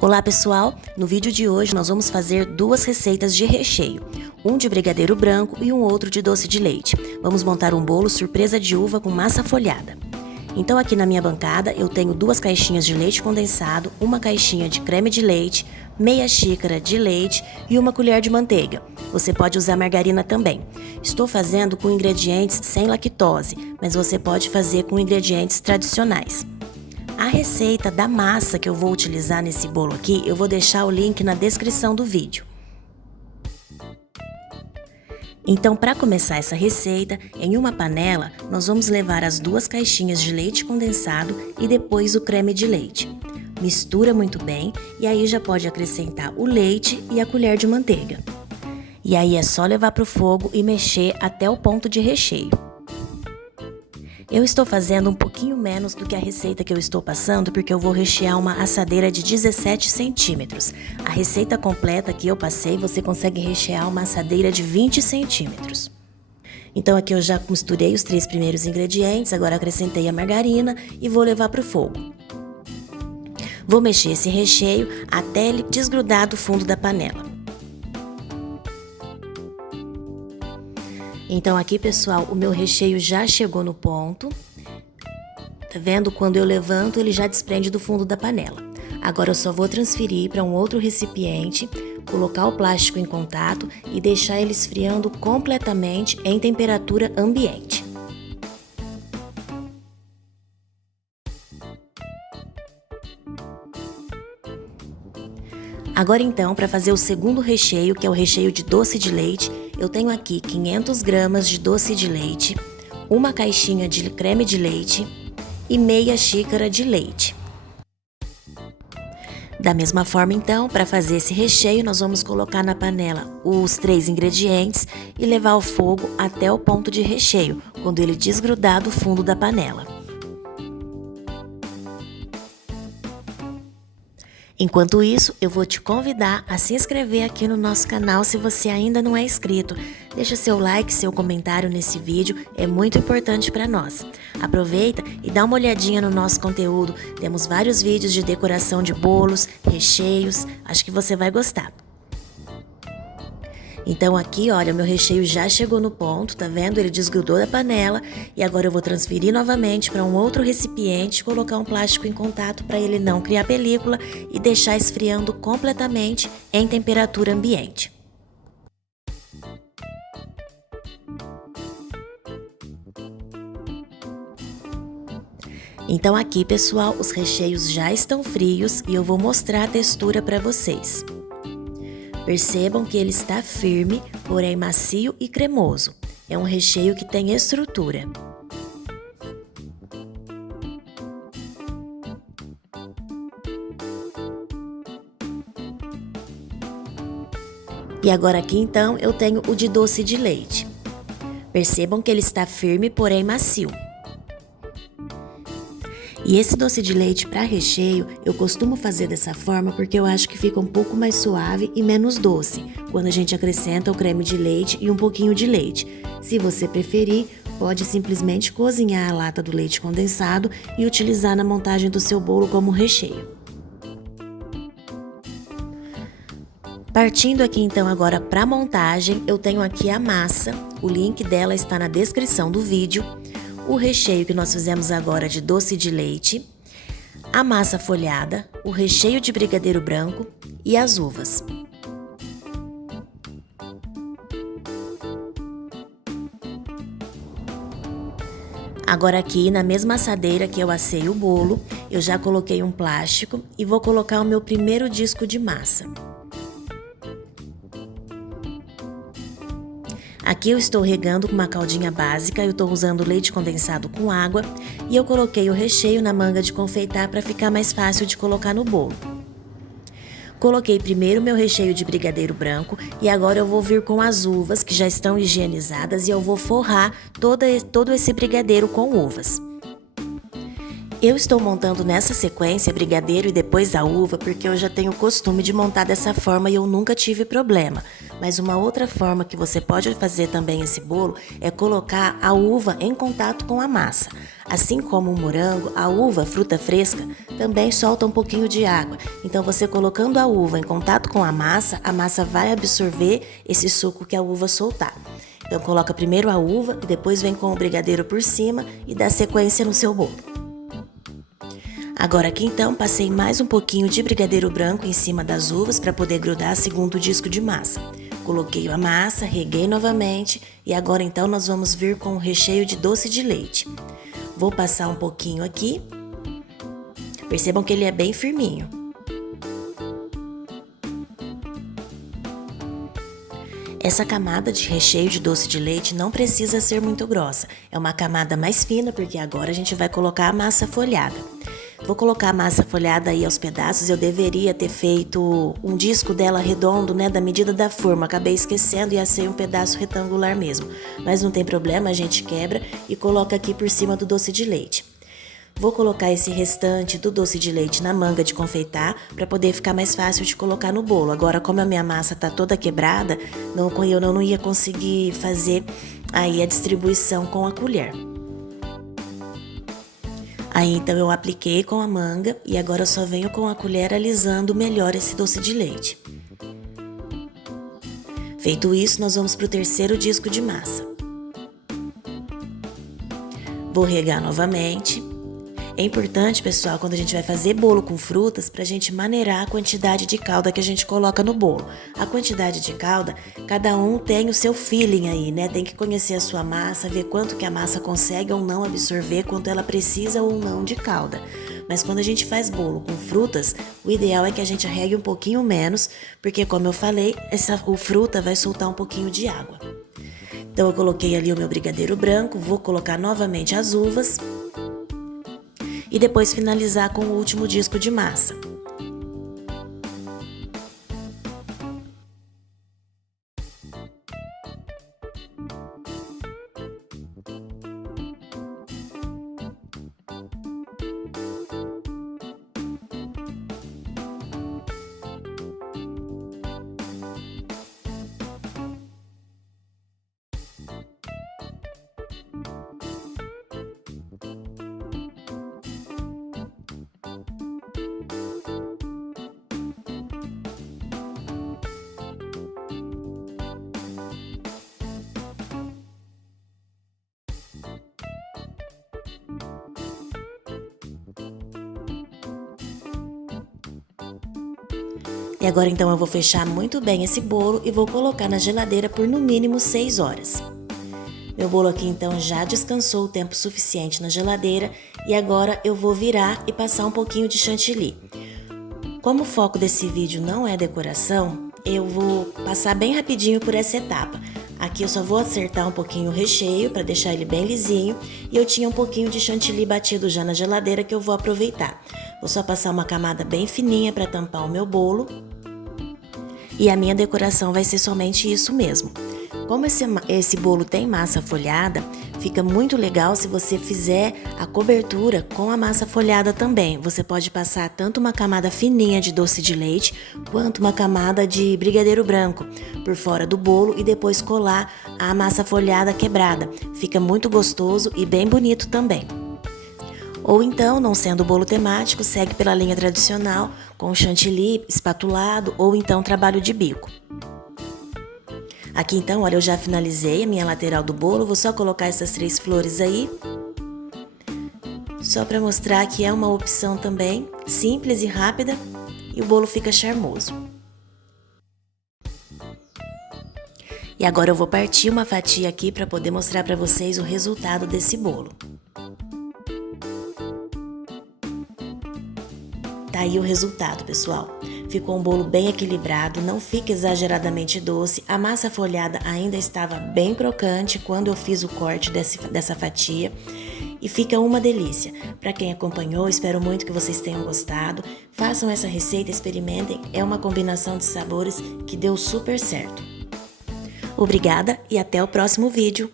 Olá pessoal, no vídeo de hoje nós vamos fazer duas receitas de recheio, um de brigadeiro branco e um outro de doce de leite. Vamos montar um bolo surpresa de uva com massa folhada. Então aqui na minha bancada eu tenho 2 caixinhas de leite condensado, uma caixinha de creme de leite, meia xícara de leite e uma colher de manteiga. Você pode usar margarina também. Estou fazendo com ingredientes sem lactose, mas você pode fazer com ingredientes tradicionais. A receita da massa que eu vou utilizar nesse bolo aqui, eu vou deixar o link na descrição do vídeo. Então, para começar essa receita, em uma panela, nós vamos levar as 2 caixinhas de leite condensado e depois o creme de leite. Mistura muito bem e aí já pode acrescentar o leite e a colher de manteiga. E aí é só levar para o fogo e mexer até o ponto de recheio. Eu estou fazendo um pouquinho menos do que a receita que eu estou passando, porque eu vou rechear uma assadeira de 17 centímetros. A receita completa que eu passei, você consegue rechear uma assadeira de 20 centímetros. Então aqui eu já misturei os 3 primeiros ingredientes, agora acrescentei a margarina e vou levar para o fogo. Vou mexer esse recheio até ele desgrudar do fundo da panela. Então aqui, pessoal, o meu recheio já chegou no ponto. Tá vendo? Quando eu levanto, ele já desprende do fundo da panela. Agora eu só vou transferir para um outro recipiente, colocar o plástico em contato e deixar ele esfriando completamente em temperatura ambiente. Agora então, para fazer o segundo recheio, que é o recheio de doce de leite, eu tenho aqui 500 gramas de doce de leite, uma caixinha de creme de leite e meia xícara de leite. Da mesma forma então, para fazer esse recheio, nós vamos colocar na panela os 3 ingredientes e levar ao fogo até o ponto de recheio, quando ele desgrudar do fundo da panela. Enquanto isso, eu vou te convidar a se inscrever aqui no nosso canal se você ainda não é inscrito. Deixa seu like, seu comentário nesse vídeo, é muito importante para nós. Aproveita e dá uma olhadinha no nosso conteúdo. Temos vários vídeos de decoração de bolos, recheios, acho que você vai gostar. Então aqui, olha, meu recheio já chegou no ponto, tá vendo? Ele desgrudou da panela e agora eu vou transferir novamente para um outro recipiente, colocar um plástico em contato para ele não criar película e deixar esfriando completamente em temperatura ambiente. Então aqui, pessoal, os recheios já estão frios e eu vou mostrar a textura para vocês. Percebam que ele está firme, porém macio e cremoso. É um recheio que tem estrutura. E agora aqui então eu tenho o de doce de leite. Percebam que ele está firme, porém macio. E esse doce de leite para recheio, eu costumo fazer dessa forma porque eu acho que fica um pouco mais suave e menos doce, quando a gente acrescenta o creme de leite e um pouquinho de leite. Se você preferir, pode simplesmente cozinhar a lata do leite condensado e utilizar na montagem do seu bolo como recheio. Partindo aqui então agora para a montagem, eu tenho aqui a massa, o link dela está na descrição do vídeo. O recheio que nós fizemos agora de doce de leite, a massa folhada, o recheio de brigadeiro branco e as uvas. Agora aqui na mesma assadeira que eu assei o bolo, eu já coloquei um plástico e vou colocar o meu primeiro disco de massa. Aqui eu estou regando com uma caldinha básica, eu estou usando leite condensado com água e eu coloquei o recheio na manga de confeitar para ficar mais fácil de colocar no bolo. Coloquei primeiro meu recheio de brigadeiro branco e agora eu vou vir com as uvas que já estão higienizadas e eu vou forrar todo esse brigadeiro com uvas. Eu estou montando nessa sequência brigadeiro e depois a uva porque eu já tenho o costume de montar dessa forma e eu nunca tive problema. Mas uma outra forma que você pode fazer também esse bolo é colocar a uva em contato com a massa. Assim como o morango, a uva, fruta fresca, também solta um pouquinho de água. Então você colocando a uva em contato com a massa vai absorver esse suco que a uva soltar. Então coloca primeiro a uva e depois vem com o brigadeiro por cima e dá sequência no seu bolo. Agora aqui então passei mais um pouquinho de brigadeiro branco em cima das uvas para poder grudar segundo disco de massa. Coloquei a massa, reguei novamente e agora então nós vamos vir com o recheio de doce de leite. Vou passar um pouquinho aqui. Percebam que ele é bem firminho. Essa camada de recheio de doce de leite não precisa ser muito grossa. É uma camada mais fina porque agora a gente vai colocar a massa folhada. Vou colocar a massa folhada aí aos pedaços. Eu deveria ter feito um disco dela redondo, né, da medida da forma. Acabei esquecendo e assei um pedaço retangular mesmo. Mas não tem problema, a gente quebra e coloca aqui por cima do doce de leite. Vou colocar esse restante do doce de leite na manga de confeitar para poder ficar mais fácil de colocar no bolo. Agora, como a minha massa tá toda quebrada, eu não ia conseguir fazer aí a distribuição com a colher. Aí então eu apliquei com a manga e agora eu só venho com a colher alisando melhor esse doce de leite. Feito isso, nós vamos para o terceiro disco de massa. Vou regar novamente. É importante, pessoal, quando a gente vai fazer bolo com frutas, para a gente maneirar a quantidade de calda que a gente coloca no bolo. A quantidade de calda, cada um tem o seu feeling aí, né? Tem que conhecer a sua massa, ver quanto que a massa consegue ou não absorver, quanto ela precisa ou não de calda. Mas quando a gente faz bolo com frutas, o ideal é que a gente regue um pouquinho menos, porque como eu falei, o fruta vai soltar um pouquinho de água. Então eu coloquei ali o meu brigadeiro branco, vou colocar novamente as uvas e depois finalizar com o último disco de massa. E agora então eu vou fechar muito bem esse bolo e vou colocar na geladeira por no mínimo 6 horas. Meu bolo aqui então já descansou o tempo suficiente na geladeira e agora eu vou virar e passar um pouquinho de chantilly. Como o foco desse vídeo não é decoração, eu vou passar bem rapidinho por essa etapa. Aqui eu só vou acertar um pouquinho o recheio para deixar ele bem lisinho e eu tinha um pouquinho de chantilly batido já na geladeira que eu vou aproveitar. Vou só passar uma camada bem fininha para tampar o meu bolo e a minha decoração vai ser somente isso mesmo. Como esse bolo tem massa folhada, fica muito legal se você fizer a cobertura com a massa folhada também. Você pode passar tanto uma camada fininha de doce de leite, quanto uma camada de brigadeiro branco por fora do bolo e depois colar a massa folhada quebrada. Fica muito gostoso e bem bonito também. Ou então, não sendo bolo temático, segue pela linha tradicional com chantilly espatulado ou então trabalho de bico. Aqui então, olha, eu já finalizei a minha lateral do bolo, vou só colocar essas 3 flores aí. Só para mostrar que é uma opção também simples e rápida e o bolo fica charmoso. E agora eu vou partir uma fatia aqui para poder mostrar para vocês o resultado desse bolo. Tá aí o resultado, pessoal. Ficou um bolo bem equilibrado, não fica exageradamente doce, a massa folhada ainda estava bem crocante quando eu fiz o corte dessa fatia e fica uma delícia. Para quem acompanhou, espero muito que vocês tenham gostado. Façam essa receita, experimentem, é uma combinação de sabores que deu super certo. Obrigada e até o próximo vídeo!